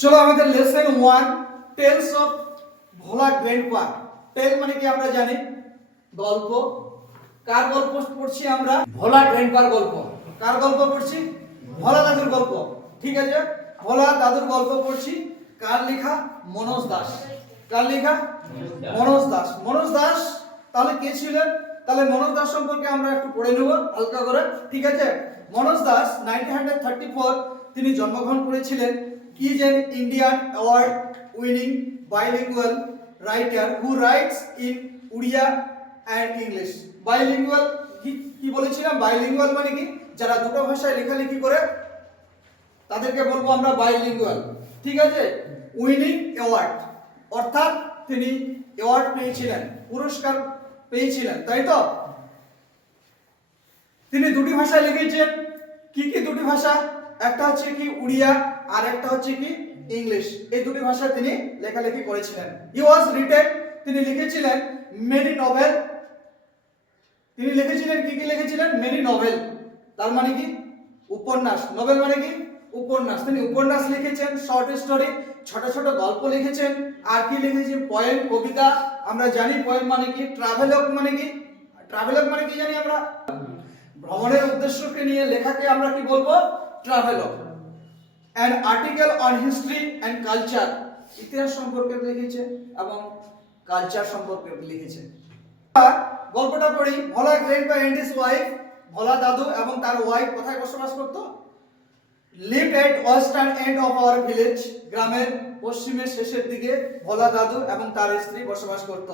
চলো আমাদের lesson 1 tells of Bhola grandpa. Tell মানে কি আমরা জানি গল্প। কার গল্প পড়ছি আমরা? ভোলা গ্র্যান্ডপার গল্প। কার গল্প পড়ছি? ভোলা দাদুর গল্প। ঠিক আছে, ভোলা দাদুর গল্প পড়ছি। কার লেখা? মনোজ দাস। কার লেখা? মনোজ দাস। মনোজ দাস তাহলে কে ছিলেন? তাহলে মনোজ দাস সম্পর্কে আমরা একটু পড়ে নেব হালকা করে। ঠিক আছে, মনোজ দাস 1934 তিনি জন্মগ্রহণ করেছিলেন। He is an Indian award-winning bilingual writer who writes in Odia and English. Bilingual কি বলেছিলাম? bilingual মানে কি? যারা দুটো ভাষায় লেখালেখি করে তাদেরকে বলবো আমরা bilingual। ঠিক আছে, উইনিং অ্যাওয়ার্ড অর্থাৎ তিনি অ্যাওয়ার্ড পেয়েছিলেন, পুরস্কার পেয়েছিলেন, তাই তো? তিনি দুটি ভাষায় লিখেছেন। কি কি দুটি ভাষা? একটা হচ্ছে কি উড়িয়া আর একটা হচ্ছে কি ইংলিশ। এই দুটি ভাষায় তিনি লেখালেখি করেছিলেন। হি ওয়াজ রিটেন, তিনি লিখেছিলেন মেনি নভেল। তিনি লিখেছিলেন কি কি লিখেছিলেন? মেনি নভেল, তার মানে কি উপন্যাস। নভেল মানে কি উপন্যাস। তিনি উপন্যাস লিখেছেন, শর্ট স্টোরি ছোট ছোট গল্প লিখেছেন। আর কি লিখেছেন? পোয়েম, কবিতা। আমরা জানি পোয়েম মানে কি, ট্রাভেলগ মানে কি, ট্রাভেলগ মানে কি জানি আমরা? ভ্রমণের উদ্দেশ্যকে নিয়ে লেখাকে আমরা কি বলবো? Travelogue. An article on history and culture, ইতিহাস সম্পর্কে লিখেছে এবং কালচার সম্পর্কে লিখেছে। গল্পটা পড়ি। ভোলা গ্র্যান্ডপা এন্ড হিজ ওয়াইফ, ভোলা দাদু এবং তার ওয়াইফ কোথায় বসবাস করত? Lived at western end of our village, গ্রামের পশ্চিমের শেষের দিকে ভোলা দাদু এবং তার স্ত্রী বসবাস করত।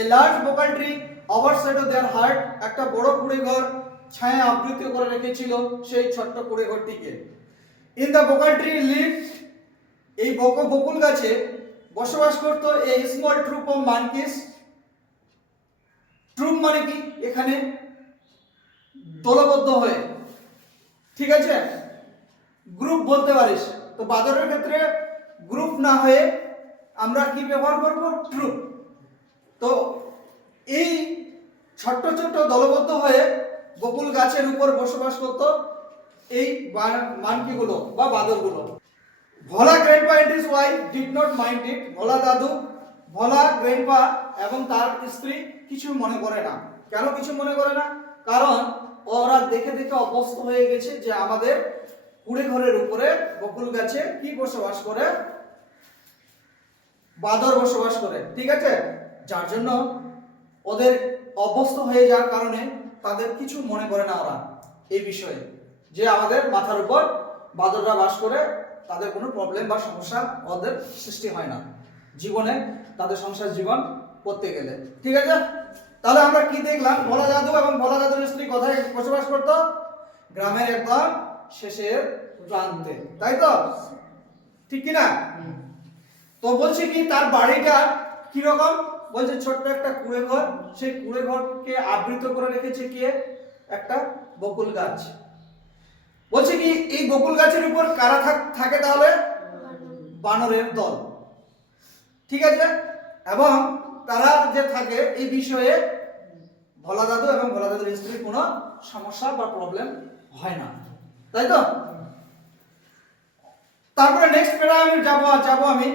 A large bakul tree overshadow their hut, একটা বড় কুড়ে ঘর ছায়া আবৃত করে রেখেছিল সেই ছোট্ট কুড়ে ঘরটিকে। In the bakul tree lived, এই বকুল গাছে বসবাস করত a small troop of monkeys. Troop মানে কি এখানে দলবদ্ধ হয়ে, ঠিক আছে, গ্রুপ বলতে পারিস। তো বাদরের ক্ষেত্রে গ্রুপ না হয়ে আমরা কি ব্যবহার করব? ট্রুপ। তো এই ছোট্ট ছোট্ট দলবদ্ধ হয়ে বকুল গাছের উপর বসবাস করত এই মানকিগুলো বা বাদরগুলো। Bhola grandpa and his wife did not mind it, Bhola দাদু, ভোলা গ্র্যান্ডপা এবং তার স্ত্রী কিছু মনে করে না। কেন কিছু মনে করে না? কারণ ওরা দেখে দেখে অভ্যস্ত হয়ে গেছে যে আমাদের কুড়ে ঘরের উপরে বকুল গাছে কি বসবাস করে? বাদর বসবাস করে। ঠিক আছে, যার জন্য ওদের অভ্যস্ত হয়ে যাওয়ার কারণে তাদের কিছু মনে করে না ওরা এই বিষয়ে, যে আমাদের মাথার উপর বাদররা বাস করে, তাদের কোনো প্রবলেম বা সমস্যা ওদের সৃষ্টি হয় না জীবনে, তাদের সংসার জীবন করতে গেলে। ঠিক আছে, তাহলে আমরা কি দেখলাম? ভোলা দাদু এবং ভোলা দাদুর স্ত্রী কোথায় বসবাস করতো? গ্রামের একদম শেষের প্রান্তে, তাই তো? ঠিক কি না? তো বলছি কি তার বাড়িটা কি রকম? বলছে ছোট্ট একটা কুড়ে ঘর, সেই কুড়ে ঘরকে আবৃত করে রেখেছে কে? একটা বকুল গাছ। বলছে কি এই বকুল গাছের উপর কারা থাকে? তাহলে বানরের দল। ঠিক আছে, এবং তারা যে থাকে এই বিষয়ে ভোলা দাদু এবং ভোলা দাদুর স্ত্রীর কোনো সমস্যা বা প্রবলেম হয় না, তাই তো? তারপরে নেক্সট প্যারা আমি যাব আমি।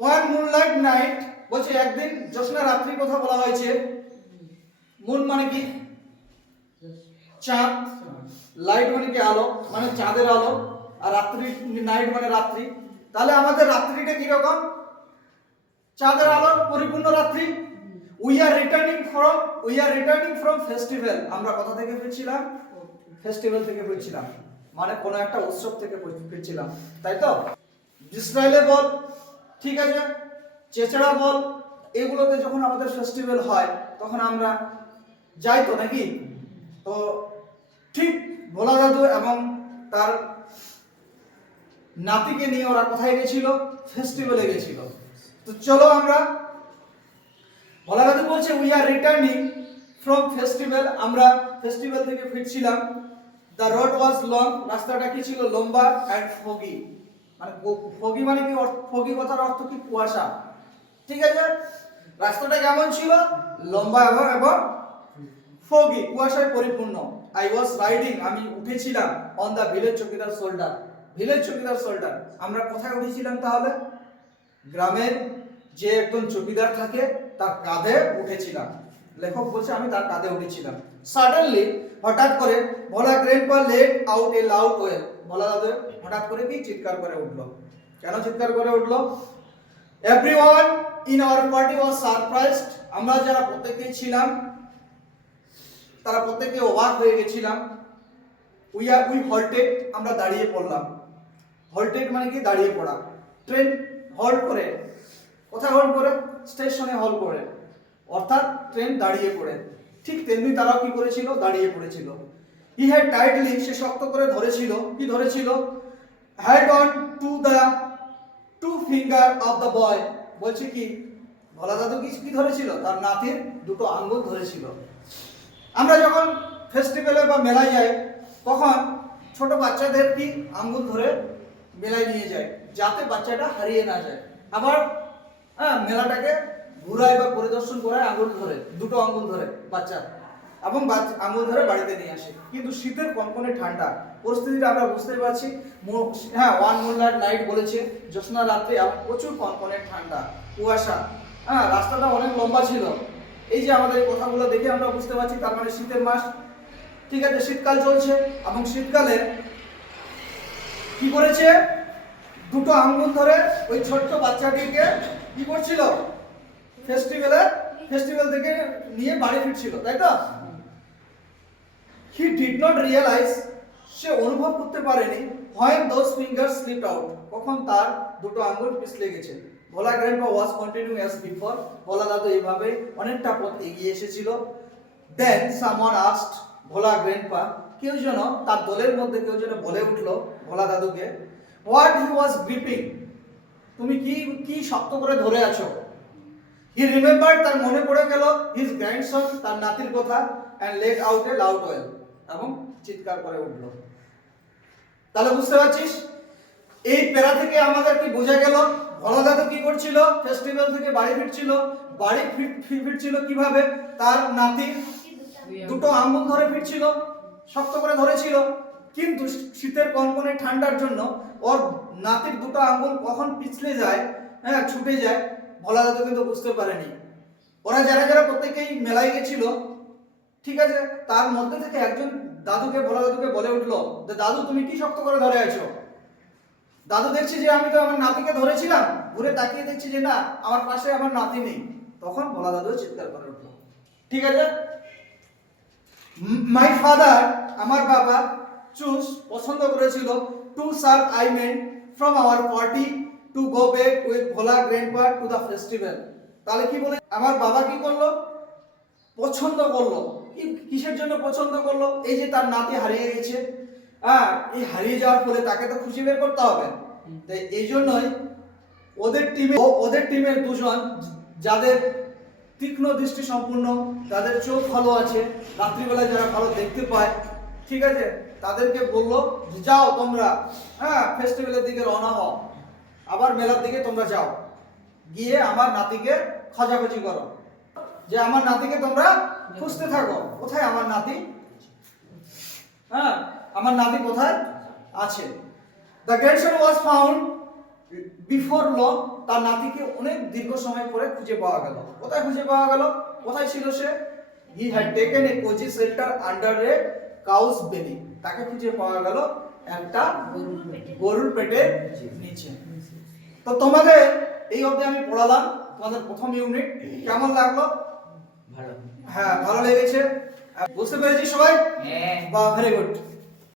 ওয়ান মুনলাইট নাইট, বলছে একদিন জ্যোৎস্না রাত্রি কথা বলা হয়েছে। মুন মানে কি চাঁদ, লাইট মানে কি আলো, মানে চাঁদের আলো, আর রাত্রি নাইট মানে রাত্রি। তাহলে আমাদের রাত্রিটা কি রকম? চাঁদের আলো পরিপূর্ণ রাত্রি। We are returning from festival, আমরা কোথা থেকে ফিরছিলাম? ফেস্টিভ্যাল থেকে ফিরছিলাম, মানে কোনো একটা উৎসব থেকে ফিরছিলাম, তাই তো? ডিসরাইলে বল, ঠিক আছে, চেচড়া বল, এগুলোতে যখন আমাদের ফেস্টিভ্যাল হয় তখন আমরা যাই তো নাকি? তো ঠিক ভোলা দাদু এবং তার নাতিকে নিয়ে ওরা কোথায় গেছিল? ফেস্টিভ্যালে গেছিল। তো চলো আমরা, ভোলা দাদু বলছে we are returning from festival, আমরা ফেস্টিভ্যাল থেকে ফিরছিলাম। দ্য রোড ওয়াজ লং, রাস্তাটা কি ছিল? লম্বা। অ্যান্ড ফগি, মানে ফগি মানে কি? ফগি কথার অর্থ কি? কুয়াশা। ঠিক আছে, রাস্তাটা কেমন ছিল? লম্বা এবং ফগি, কুয়াশায় পরিপূর্ণ। আই ওয়াজ রাইডিং, আমি উঠেছিলাম অন দ্য ভিলেজ চৌকিদার শোল্ডার, ভিলেজ চৌকিদার সোল্ডার। আমরা কোথায় উঠেছিলাম তাহলে? গ্রামের যে একজন চৌকিদার থাকে তার কাঁধে উঠেছিলাম। লেখক বলছে আমি তার কাঁধে উঠেছিলাম। সাডেনলি, হঠাৎ করে, Bhola grandpa let out a loud wail. Bhola দাদু হঠাৎ করে কি চিৎকার করে উঠলো। কেন চিৎকার করে উঠলো? Everyone in our party was surprised. আমরা যারা প্রত্যেকেই ছিলাম তারা প্রত্যেকে অবাক হয়ে গেছিলাম। উই হল্টেড, আমরা দাঁড়িয়ে পড়লাম। হল্টেড মানে কি? দাঁড়িয়ে পড়া। ট্রেন হল্ট করে, কোথায় হল্ট করে? স্টেশনে হল্ট করে, অর্থাৎ ট্রেন দাঁড়িয়ে পড়ে। ঠিক তেমনি তারাও কি করেছিল? দাঁড়িয়ে পড়েছিল। হি হ্যাড টাইটলি, সে শক্ত করে ধরেছিল। কি ধরেছিল? Had on to the two finger of the boy. বলছে কি? ভোলা দাদু কি ধরেছিল? তার নাতির দুটো আঙ্গুল ধরেছিল। আমরা যখন ফেস্টিভ্যালে বা মেলায় যাই তখন ছোট বাচ্চাদের কি আঙ্গুল ধরে মেলায় নিয়ে যায়, যাতে বাচ্চাটা হারিয়ে না যায়। আবার মেলাটাকে ঘুরায় বা পরিদর্শন করায় আঙ্গুল ধরে, দুটো আঙ্গুল ধরে বাচ্চা, এবং আঙ্গুল ধরে বাড়িতে নিয়ে আসে। কিন্তু শীতের কনকনে ঠান্ডা পরিস্থিতিটা আমরা বুঝতে পারছি। ওয়ান মুনলাইট নাইট বলেছে, জ্যোৎস্না রাত্রে, এবং প্রচুর কনকনে ঠান্ডা, কুয়াশা। রাস্তাটা অনেক লম্বা ছিল। এই যে আমাদের কথাগুলো দেখে আমরা বুঝতে পারছি তার মানে শীতের মাস। ঠিক আছে, শীতকাল চলছে, এবং শীতকালে কি করেছে? দুটো আঙ্গুল ধরে ওই ছোট্ট বাচ্চাটিকে কি করছিল? ফেস্টিভ্যাল থেকে নিয়ে বাড়ি ফিরছিল, তাই তো? হি ডিড নট রিয়েলাইজ, সে অনুভব করতে পারেনি, when those fingers slipped out, কখন তার দুটো আঙ্গুল পিছলে গেছে। Bhola grandpa was continuing as before. Bhola দাদু এইভাবে অনেকটা পথ এগিয়ে এসেছিল। Then someone asked Bhola grandpa, কেউ যেন তার দলের মধ্যে কেউ যেন বলে উঠলো ভোলা দাদুকে, হোয়াট হি ওয়াজ গ্রিপিং, তুমি কি শক্ত করে ধরে আছো? হি রিমেম্বার্ড, তার মনে পড়ে গেল, হিজ গ্র্যান্ডসন, তার নাতির কথা, and let out a loud wail, এবং চিৎকার করে উঠলো। তাহলে বুঝতে পারছিস এই প্যারা থেকে আমাদের কি বোঝা গেল? ভোলা দাদু কি করছিল? ফেস্টিভ্যাল থেকে বাড়ি ফিরছিল। বাড়ি ফিরছিল কিভাবে? তার নাতি দুটো আঙ্গুল ধরে ফিরছিল, শক্ত করে ধরেছিল। কিন্তু শীতের কনকনে ঠান্ডার জন্য ওর নাতির দুটো আঙ্গুল কখন পিছলে যায়, ছুটে যায়, ভোলা দাদু কিন্তু বুঝতে পারেনি। ওরা যারা প্রত্যেকেই মেলায় গেছিল, ঠিক আছে, তার মধ্যে থেকে একজন ভোলা দাদুকে বলে উঠলো, দাদু তুমি কি শক্ত করে ধরে আছো? দাদু দেখছি যে আমি তো আমার নাতিকে ধরেছিলাম, ঘুরে তাকিয়ে দেখছি যে না, আমার পাশে আমার নাতি নেই। তখন ভোলা দাদু চিৎকার করে উঠলো। ঠিক আছে, মাই ফাদার, আমার বাবা, চুজ, পছন্দ করেছিল, to serve I men from our party to go back with Bhola grandpa to the festival. তাহলে কি বলে? আমার বাবা কি করলো? পছন্দ করলো। কিসের জন্য পছন্দ করলো? এই যে তার নাতি হারিয়ে গেছে, এই হারিয়ে যাওয়ার ফলে তাকে তো খুঁজে বের করতে হবে। তাই এই জন্যই ওদের টিমের দুজন যাদের তীক্ষ্ণ দৃষ্টি সম্পূর্ণ, যাদের চোখ ভালো আছে, রাত্রিবেলায় যারা ভালো দেখতে পায়, ঠিক আছে, তাদেরকে বললো যে যাও তোমরা ফেস্টিভ্যালের দিকে রওনা হও, আবার মেলার দিকে তোমরা যাও, গিয়ে আমার নাতিকে খোঁজাখুঁজি করো, যে আমার নাতিকে তোমরা খুঁজতে থাকো, কোথায় আমার নাতি, আমার নাতি কোথায় আছে। The grandson was found before long, তার নাতিকে অনেক দীর্ঘ সময় পরে খুঁজে পাওয়া গেল। কোথায় খুঁজে পাওয়া গেল? কোথায় ছিল সে? He had taken a cozy shelter under a cow's belly, তাকে খুঁজে পাওয়া গেল একটা গরুর পেটের নিচে। তো তোমাদের এই অবধি আমি পড়ালাম, তোমাদের প্রথম ইউনিট কেমন লাগলো? ভালো, ভালো লেগেছে? বুঝতে পেরেছি সবাই? হ্যাঁ, ভেরি গুড।